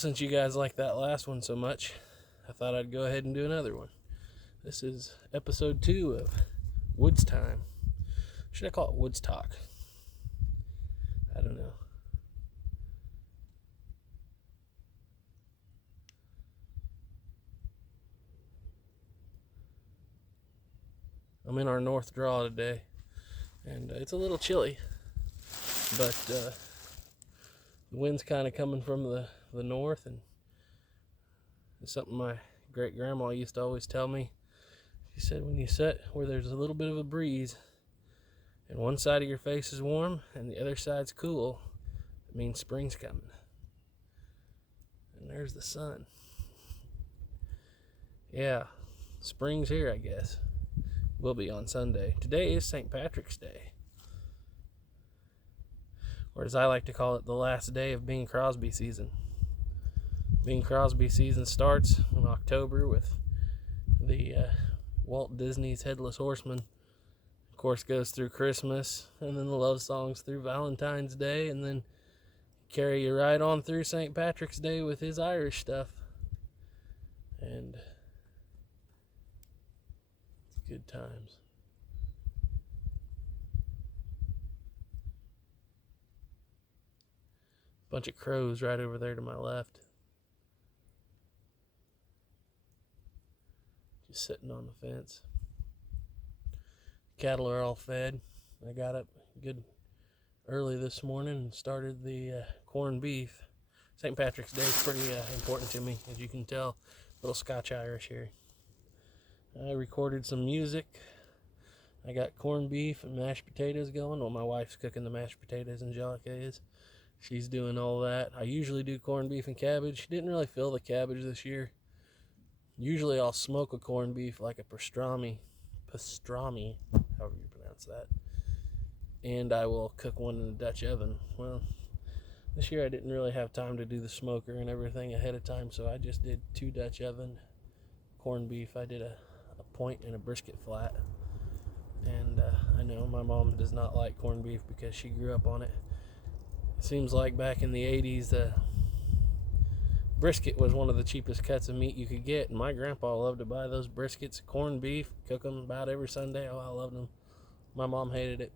since you guys like that last one so much, I thought I'd go ahead and do another one. This is episode 2 of Woods Time. Should I call it Woods Talk? I don't know. I'm in our north draw today, and it's a little chilly, but the wind's kind of coming from the north, and it's something my great grandma used to always tell me. She said, when you sit where there's a little bit of a breeze and one side of your face is warm and the other side's cool, it means spring's coming. And there's the sun. Yeah, spring's here, I guess. Will be on Sunday. Today is St. Patrick's Day, or as I like to call it, the last day of Bing Crosby season. Bing Crosby season starts in October with the Walt Disney's Headless Horseman. Of course, goes through Christmas, and then the love songs through Valentine's Day, and then carry you right on through St. Patrick's Day with his Irish stuff. And it's good times. Bunch of crows right over there to my left. Just sitting on the fence. Cattle are all fed. I got up good early this morning and started the corned beef. St. Patrick's Day is pretty important to me, as you can tell. A little Scotch Irish here. I recorded some music. I got corned beef and mashed potatoes going. Well, my wife's cooking the mashed potatoes, Angelica is. She's doing all that. I usually do corned beef and cabbage. Didn't really feel the cabbage this year. Usually I'll smoke a corned beef like a pastrami, however you pronounce that. And I will cook one in a Dutch oven. Well, this year I didn't really have time to do the smoker and everything ahead of time, so I just did 2 Dutch oven corned beef. I did a point and a brisket flat. And I know my mom does not like corned beef because she grew up on it. It seems like back in the 80s, brisket was one of the cheapest cuts of meat you could get, and my grandpa loved to buy those briskets, corned beef, cook them about every Sunday. Oh, I loved them. My mom hated it.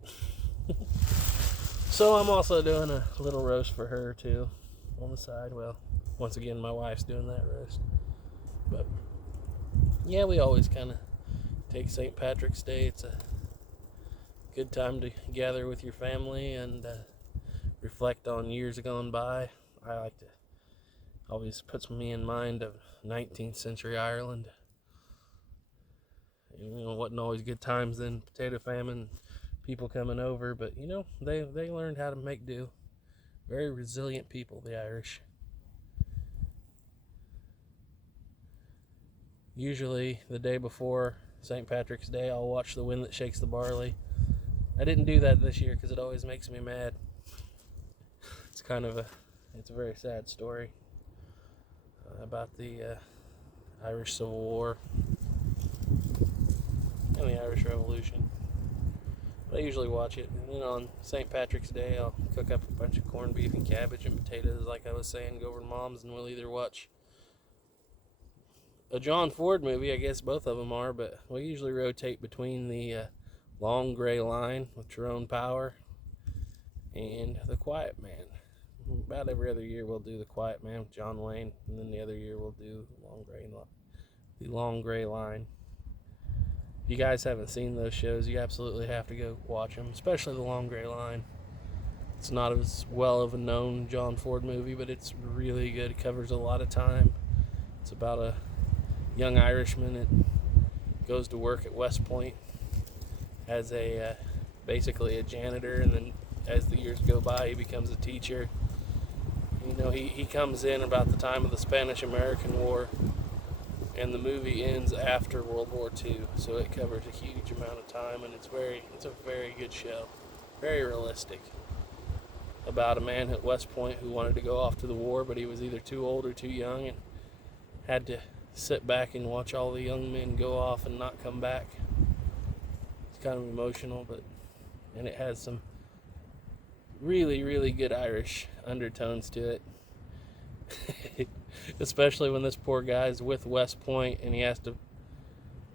So I'm also doing a little roast for her too on the side. Well, once again, my wife's doing that roast. But yeah, we always kind of take St. Patrick's Day. It's a good time to gather with your family and reflect on years gone by. I like to, always puts me in mind of 19th century Ireland. You know, it wasn't always good times then, potato famine, people coming over, but you know, they learned how to make do. Very resilient people, the Irish. Usually the day before St. Patrick's Day, I'll watch The Wind That Shakes the Barley. I didn't do that this year because it always makes me mad. It's a very sad story about the Irish Civil War and the Irish Revolution. But I usually watch it. And then on St. Patrick's Day, I'll cook up a bunch of corned beef and cabbage and potatoes, like I was saying, go over to Mom's, and we'll either watch a John Ford movie, I guess both of them are, but we usually rotate between the Long Gray Line with Tyrone Power and The Quiet Man. About every other year we'll do The Quiet Man with John Wayne, and then the other year we'll do the Long Gray Line. If you guys haven't seen those shows, you absolutely have to go watch them, especially The Long Gray Line. It's not as well of a known John Ford movie, but it's really good. It covers a lot of time. It's about a young Irishman that goes to work at West Point as basically a janitor, and then as the years go by, he becomes a teacher. You know, he comes in about the time of the Spanish-American War, and the movie ends after World War II, so it covers a huge amount of time, and it's a very good show, very realistic, about a man at West Point who wanted to go off to the war, but he was either too old or too young, and had to sit back and watch all the young men go off and not come back. It's kind of emotional, and it has some really good Irish undertones to it. Especially when this poor guy's with West Point and he has to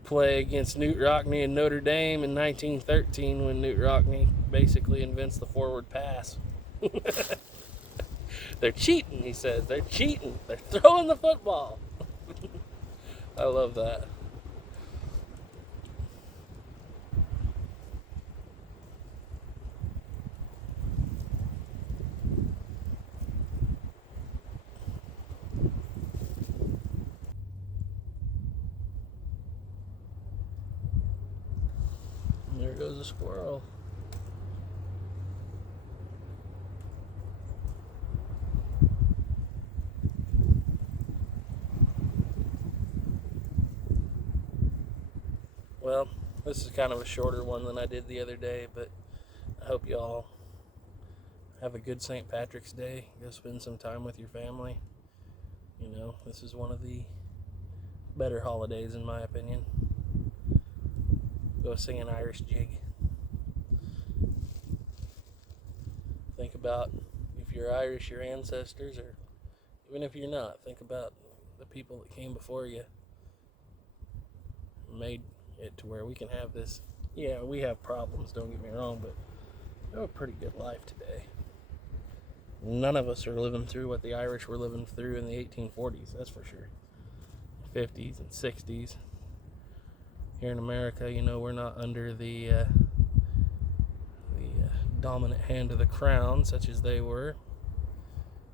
play against Newt Rockne and Notre Dame in 1913 when Newt Rockne basically invents the forward pass. They're cheating, he says. They're cheating. They're throwing the football. I love that. And there goes a squirrel. Well, this is kind of a shorter one than I did the other day, but I hope y'all have a good St. Patrick's Day. Go spend some time with your family. You know, this is one of the better holidays in my opinion. Go sing an Irish jig. Think about, if you're Irish, your ancestors, or even if you're not, think about the people that came before you, made it to where we can have this. Yeah, we have problems, don't get me wrong, but we have a pretty good life today. None of us are living through what the Irish were living through in the 1840s, that's for sure. 50s and 60s. Here in America, you know, we're not under the dominant hand of the crown, such as they were.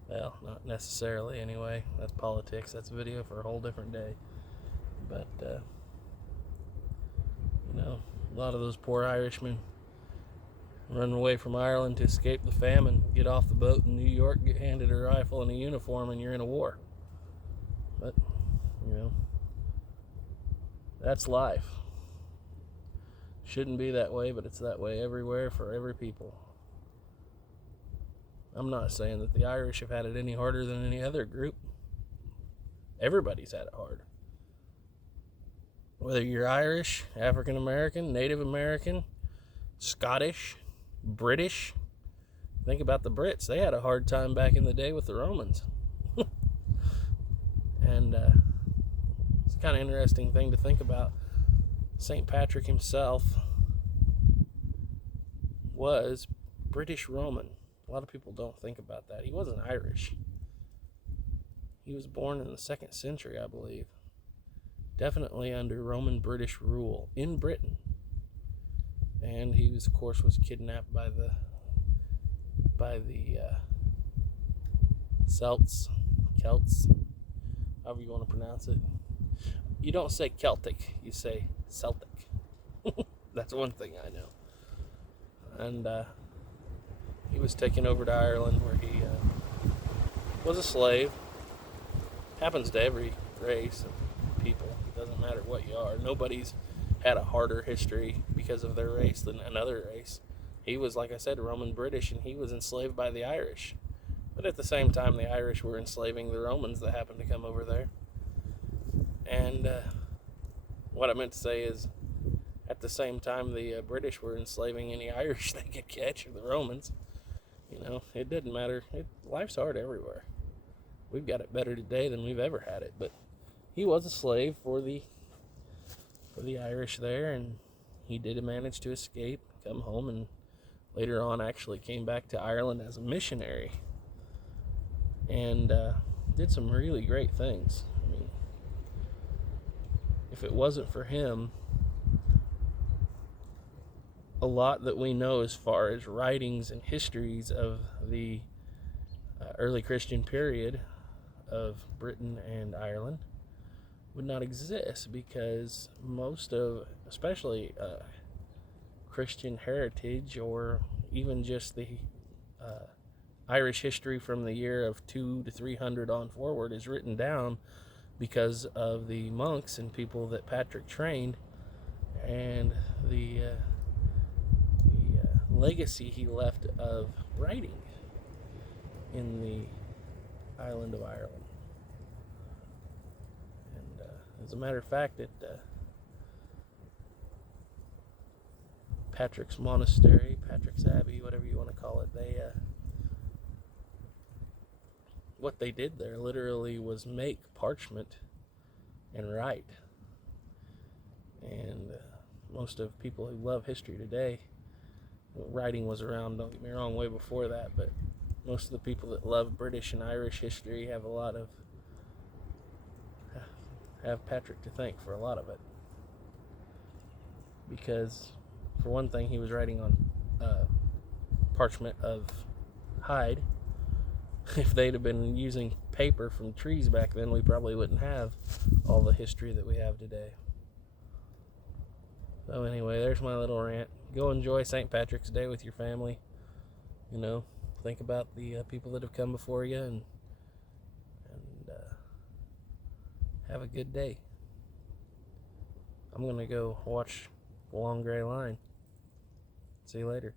Well, not necessarily anyway. That's politics. That's a video for a whole different day. But, you know, a lot of those poor Irishmen running away from Ireland to escape the famine, get off the boat in New York, get handed a rifle and a uniform, and you're in a war. But, you know, that's life. Shouldn't be that way, but it's that way everywhere for every people. I'm not saying that the Irish have had it any harder than any other group. Everybody's had it hard. Whether you're Irish, African American, Native American, Scottish, British. Think about the Brits. They had a hard time back in the day with the Romans. And it's a kind of interesting thing to think about. St. Patrick himself was British Roman. A lot of people don't think about that. He wasn't Irish. He was born in the 2nd century, I believe. Definitely under Roman British rule in Britain. And he was, of course, kidnapped by the Celts, however you want to pronounce it. You don't say Celtic, you say Celtic. That's one thing I know. And he was taken over to Ireland, where he was a slave. Happens to every race of people. It doesn't matter what you are. Nobody's had a harder history because of their race than another race. He was, like I said, Roman British, and he was enslaved by the Irish. But at the same time, the Irish were enslaving the Romans that happened to come over there. And what I meant to say is, at the same time, the British were enslaving any Irish they could catch, or the Romans. You know, it didn't matter. Life's hard everywhere. We've got it better today than we've ever had it. But he was a slave for the Irish there, and he did manage to escape, come home, and later on actually came back to Ireland as a missionary, and did some really great things. I mean, if it wasn't for him, a lot that we know as far as writings and histories of the early Christian period of Britain and Ireland would not exist, because most of, especially Christian heritage, or even just the Irish history from the year of 200 to 300 on forward, is written down because of the monks and people that Patrick trained, and the legacy he left of writing in the island of Ireland. And as a matter of fact, at Patrick's Monastery, Patrick's Abbey, whatever you want to call it, they what they did there literally was make parchment and write. And most of people who love history today, writing was around, don't get me wrong, way before that, but most of the people that love British and Irish history have Patrick to thank for a lot of it. Because, for one thing, he was writing on parchment of hide. If they'd have been using paper from trees back then, we probably wouldn't have all the history that we have today. So anyway, there's my little rant. Go enjoy St. Patrick's Day with your family. Think about the people that have come before you, and have a good day. I'm going to go watch The Long Gray Line. See you later.